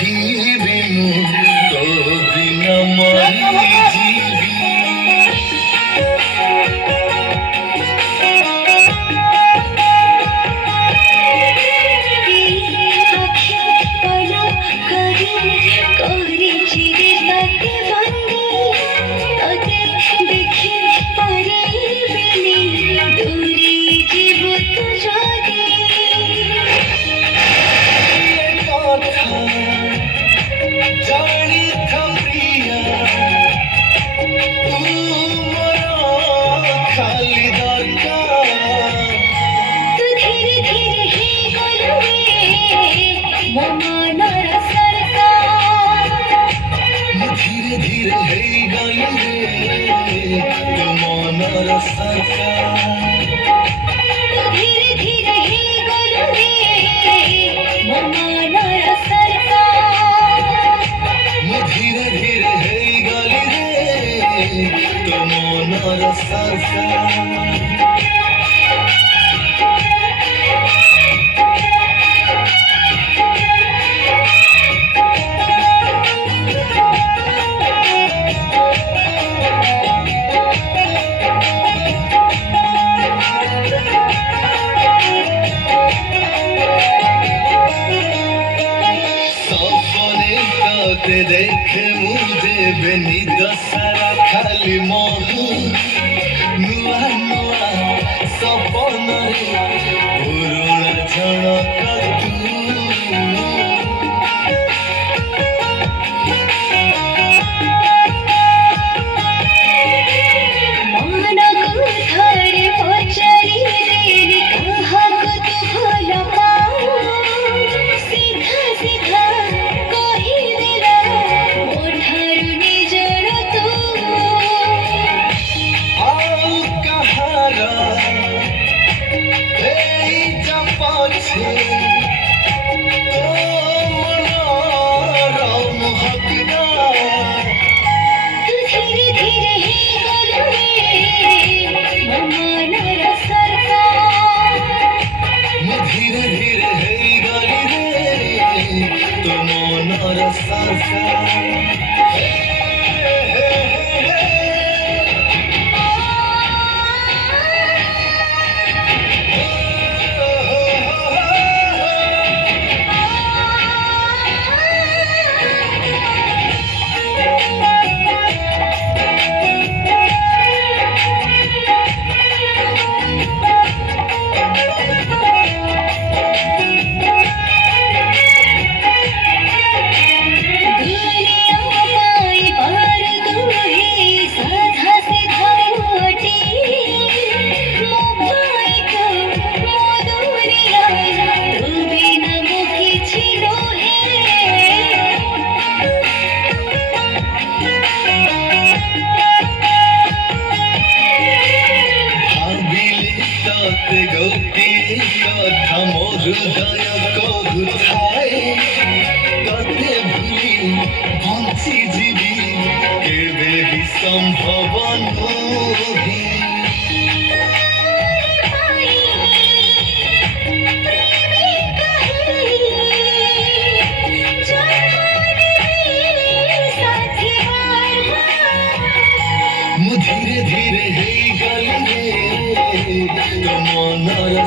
ରହିବି ମୁଁ ତୋ ବିନା ମରିଯିବି। धीरे धीरे हे गली रे तो मनर सरकार। धीरे धीरे हे गली रे मो मनर सरकार। धीरे धीरे हे गली रे तो मनर सरकार। देखे मुझे बेनिद सारा खाली महु नुआ नुआ सपन पुरुणा झणक धीरे धीरे हे गली रे तो मनर